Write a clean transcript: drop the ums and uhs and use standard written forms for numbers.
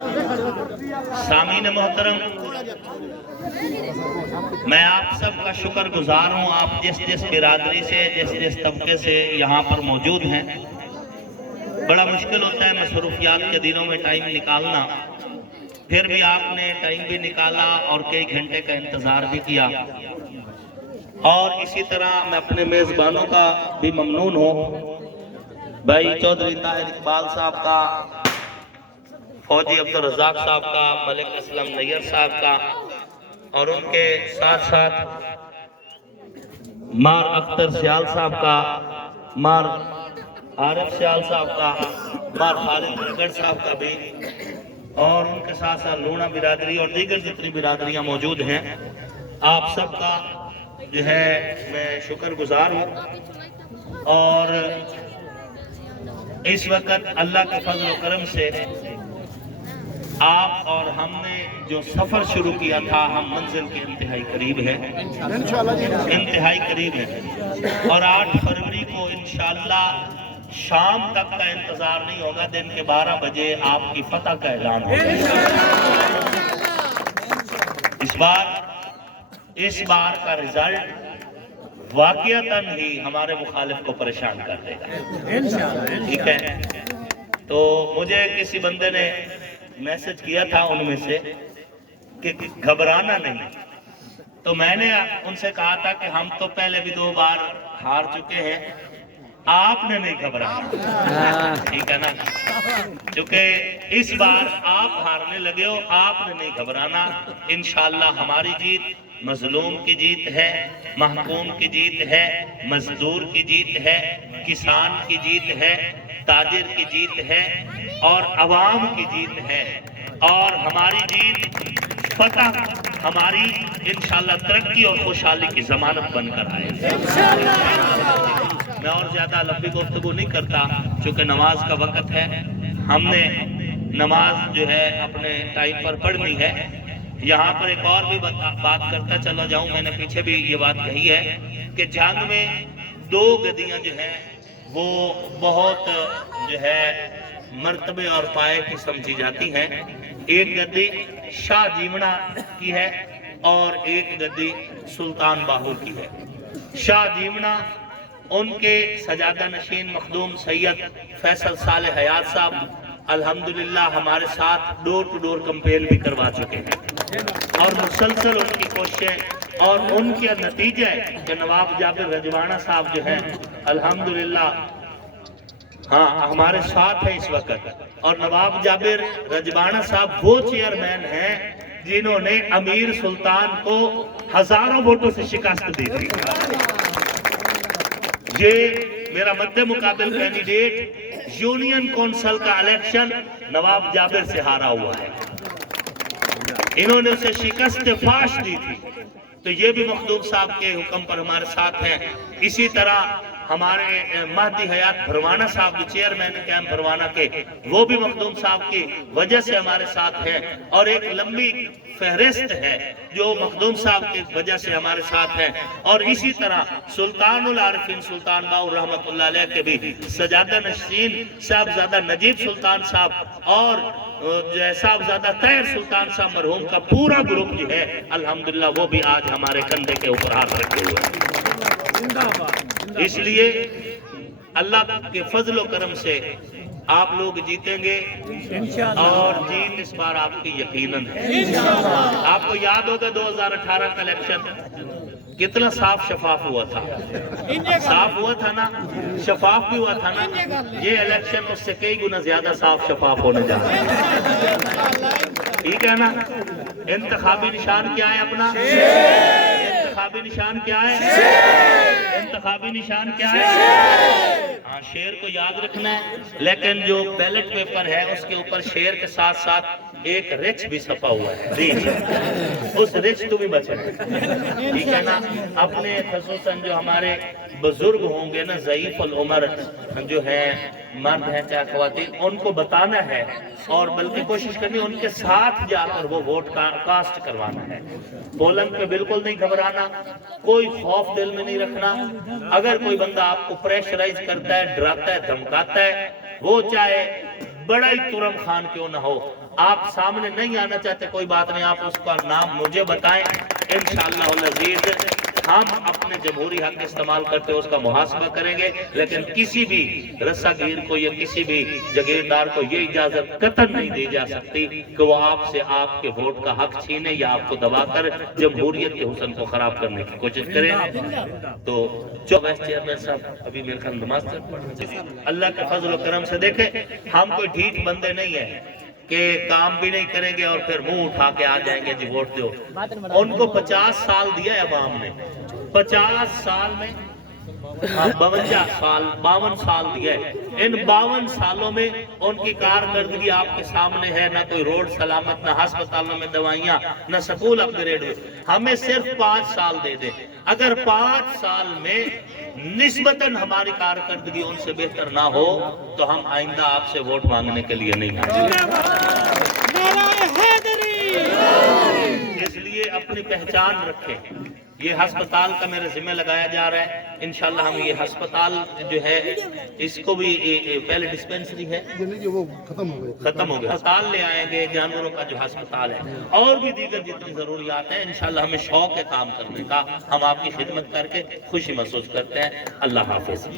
सामीन मोहतरम, मैं आप सब का शुक्र गुजार हूँ। आप जिस जिस बिरादरी से, जिस जिस तबके से यहाँ पर मौजूद हैं। बड़ा मुश्किल होता है मसरूफियात के दिनों में टाइम निकालना, फिर भी आपने टाइम भी निकाला और कई घंटे का इंतज़ार भी किया। और इसी तरह मैं अपने मेज़बानों का भी ममनून हूँ, भाई चौधरी ताहिर इकबाल साहब का, फौजी अब्दुल रज़ाक साहब का, मलिक असलम नैयर साहब का, और उनके साथ साथ मार अख्तर सियाल साहब का, मार आरिफ सियाल साहब का, मार खालिद नगर साहब का भी, और उनके साथ साथ लूणा बिरादरी और दीगर जितनी बिरादरियां मौजूद हैं, आप सबका जो है मैं शुक्र गुजार हूँ। और इस वक्त अल्लाह के फजल और करम से आप और हमने जो सफर शुरू किया था, हम मंजिल के इंतहाई करीब है, इंतहाई करीब है। और 8 फरवरी को इंशाअल्लाह शाम तक का इंतजार नहीं होगा, दिन के 12 बजे आपकी फतह का ऐलान होगा। इस बार का रिजल्ट वाकईतन ही हमारे मुखालिफ को परेशान कर देगा, ठीक है। तो मुझे किसी बंदे ने मैसेज किया था उनमें से कि घबराना नहीं, तो मैंने उनसे कहा था कि हम तो पहले भी 2 बार हार चुके हैं, आपने नहीं घबराना, ठीक है ना। क्योंकि इस बार आप हारने लगे हो, आपने नहीं घबराना। इंशाअल्लाह हमारी जीत मजलूम की जीत है, महकूम की जीत है, मजदूर की जीत है, किसान की जीत है, ताजिर की जीत है और अवाम की जीत है। और हमारी जीत फतह हमारी इंशाअल्लाह तरक्की और खुशहाली की जमानत बनकर आए। मैं और ज्यादा लंबी गुफ्तगू नहीं करता, क्योंकि नमाज का वक्त है। हमने नमाज जो है अपने टाइम पर पढ़नी है। यहाँ पर एक और भी बात करता चला जाऊं, मैंने पीछे भी ये बात कही है कि जंग में 2 गद्दियां जो हैं वो बहुत जो है मर्तबे और पाए की समझी जाती हैं। एक गद्दी शाह जीवना की है और एक गद्दी सुल्तान बाहू की है। शाह जीवना उनके सजादा नशीन मखदूम सैयद फैसल साले हयात साहब अल्हम्दुलिल्लाह हमारे साथ डोर टू डोर कंपेन भी करवा चुके हैं, और मुसलसल उनकी कोशिशें और उनके नतीजे कि नवाब जाबिर रजवाना साहब जो हैं अल्हम्दुलिल्लाह हाँ हमारे साथ है इस वक्त। और नवाब जाबिर रजवाना साहब वो चेयरमैन हैं जिन्होंने अमीर सुल्तान को हजारों वोटों से शिकस्त दी थी। ये मेरा मध्य मुकाबिल कैंडिडेट यूनियन कौंसिल का इलेक्शन नवाब जाबिर से हारा हुआ है, इन्होंने उसे शिकस्त फाश दी थी। तो ये भी मखदूम साहब के हुक्म पर हमारे साथ हैं। इसी तरह हमारे महदी हयात भरवाना साहब जो चेयरमैन कैंप भरवाना के, वो भी मखदूम साहब की वजह से हमारे साथ हैं। और एक लंबी फहरिस्त है जो मखदूम साहब की वजह से हमारे साथ हैं। और इसी तरह सुल्तानुल आरिफीन सुल्तान बाऊ रहमतुल्लाह अलैह के भी सजादा नशीन साहबजादा नजीब सुल्तान साहब और जो है साहबजादा तैर सुल्तान साहब मरहूम का पूरा ग्रुप जो है अल्हम्दुलिल्लाह वो भी आज हमारे कंधे के ऊपर हाथ रखे हुए हैं। इसलिए अल्लाह के फजल करम से आप लोग जीतेंगे और जीत इस बार आपकी यकीनन है। आपको याद होगा 2018 का इलेक्शन कितना साफ शफाफ हुआ था, साफ हुआ था ना, शफाफ भी हुआ था ना। ये इलेक्शन उससे कई गुना ज्यादा साफ शफाफ होने जा रहा है, ठीक है ना। इंतखाबी निशान क्या है अपना? इंतखाबी निशान क्या है? इंतखाबी निशान क्या है? हाँ, शेर को याद रखना है, लेकिन जो बैलेट पेपर है उसके ऊपर शेर के साथ साथ एक रिच भी छपा हुआ है, रिच। उस रिच तो भी बचे, ठीक है ना। अपने खसूसन जो हमारे बुजुर्ग होंगे ना, ज़ईफ़ अल उमर जो है मर्द है चाहे ख्वातीन, उनको बताना है और बल्कि कोशिश करनी उनके साथ जाकर वो वोट कास्ट करवाना है। पोलिंग पे बिल्कुल नहीं घबराना, कोई खौफ दिल में नहीं रखना। अगर कोई बंदा आपको प्रेशराइज करता है, डराता है, धमकाता है, वो चाहे बड़ा ही तुरम खान क्यों ना हो, آپ سامنے نہیں آنا چاہتے کوئی بات نہیں، آپ اس کا نام مجھے بتائیں، انشاءاللہ العزیز ہم اپنے جمہوری حق استعمال کرتے اس کا محاسبہ کریں گے، لیکن کسی بھی رسا گیر کو یا کسی بھی جاگیردار کو یہ اجازت قطعاً نہیں دی جا سکتی کہ وہ آپ سے آپ کے ووٹ کا حق چھینے یا آپ کو دبا کر جمہوریت کے حسن کو خراب کرنے کی کوشش کریں۔ تو جو وائس چیئرمین صاحب ابھی میرے خیال نماز پڑھ، اللہ کے فضل و کرم سے دیکھیں ہم کوئی ڈھیٹ بندے نہیں ہیں کہ کام بھی نہیں کریں گے اور پھر منہ اٹھا کے آ جائیں گے جی ووٹ دو۔ ان کو 50 سال دیا ہے عوام نے، 50 سال میں 52 سال دیا ہے، ان 52 سالوں میں ان کی کارکردگی آپ کے سامنے ہے، نہ کوئی روڈ سلامت، نہ ہسپتالوں میں دوائیاں، نہ سکول اپ گریڈ ہوئے۔ ہمیں صرف 5 سال دے دیں، اگر 5 سال میں نسبتاً ہماری کارکردگی ان سے بہتر نہ ہو تو ہم آئندہ آپ سے ووٹ مانگنے کے لیے نہیں آئیں گے۔ اس لیے اپنی پہچان رکھیں۔ یہ ہسپتال کا میرے ذمہ لگایا جا رہا ہے، انشاءاللہ ہم یہ ہسپتال جو ہے اس کو بھی پہلے ڈسپینسری ہے وہ ختم ہو گئے، ختم ہو گیا، ہسپتال لے آئیں گے، جانوروں کا جو ہسپتال ہے اور بھی دیگر جتنی ضروریات ہیں، انشاءاللہ ہمیں شوق ہے کام کرنے کا، ہم آپ کی خدمت کر کے خوشی محسوس کرتے ہیں۔ اللہ حافظ۔